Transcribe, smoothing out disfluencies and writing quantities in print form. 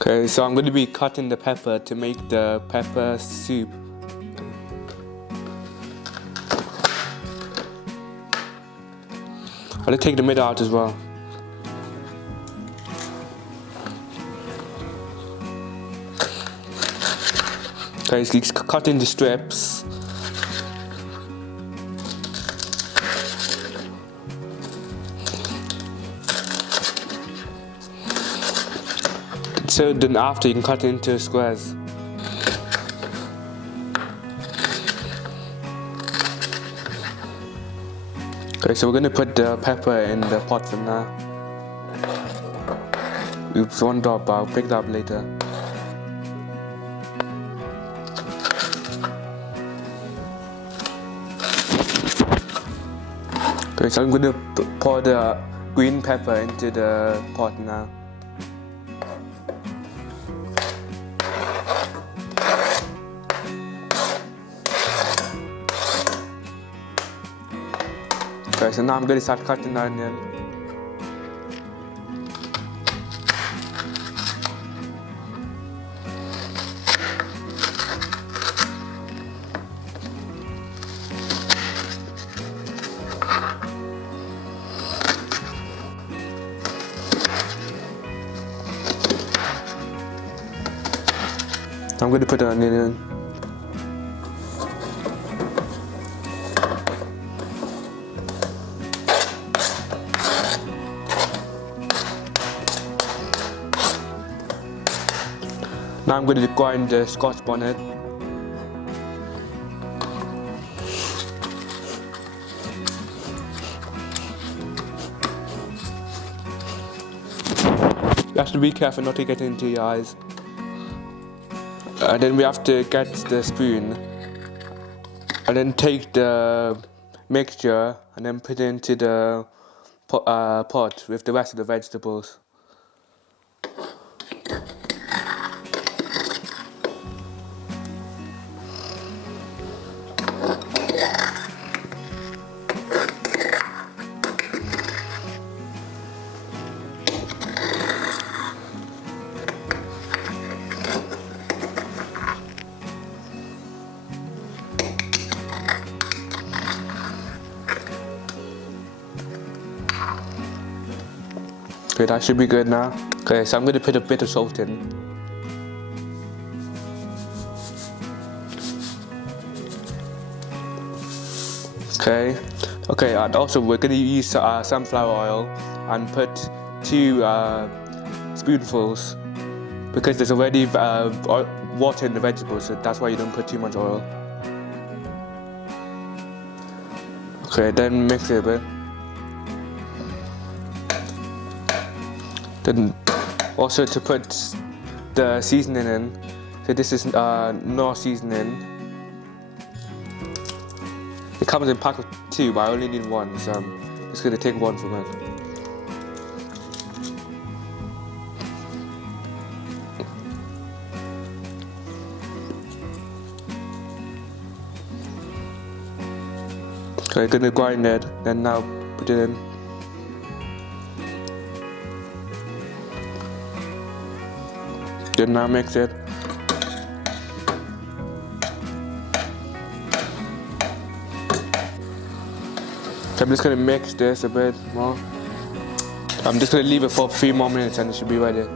Okay, so I'm going to be cutting the pepper to make the pepper soup. I'm going to take the middle out as well. Okay, so it's cut into strips. So then after you can cut it into squares. Okay, so we're going to put the pepper in the pot for now. Oops, one drop, but I'll pick that up later. Okay, so I'm going to pour the green pepper into the pot now. Okay, so now I'm going to start cutting the onion. I'm going to put the onion in. Now I'm going to grind the Scotch bonnet. You have to be careful not to get into your eyes. And then we have to get the spoon and then take the mixture and then put it into the pot with the rest of the vegetables. Okay, that should be good now. Okay, so I'm going to put a bit of salt in. Okay, and also we're going to use sunflower oil and put 2 spoonfuls because there's already water in the vegetables, so that's why you don't put too much oil. Okay, then mix it a bit. Then also to put the seasoning in. So this is no seasoning. It comes in a pack of 2, but I only need 1, so I'm just going to take 1 from it. Okay, I'm going to grind it, then now put it in. Then now mix it. So I'm just going to mix this a bit more. I'm just going to leave it for a few more minutes and it should be ready.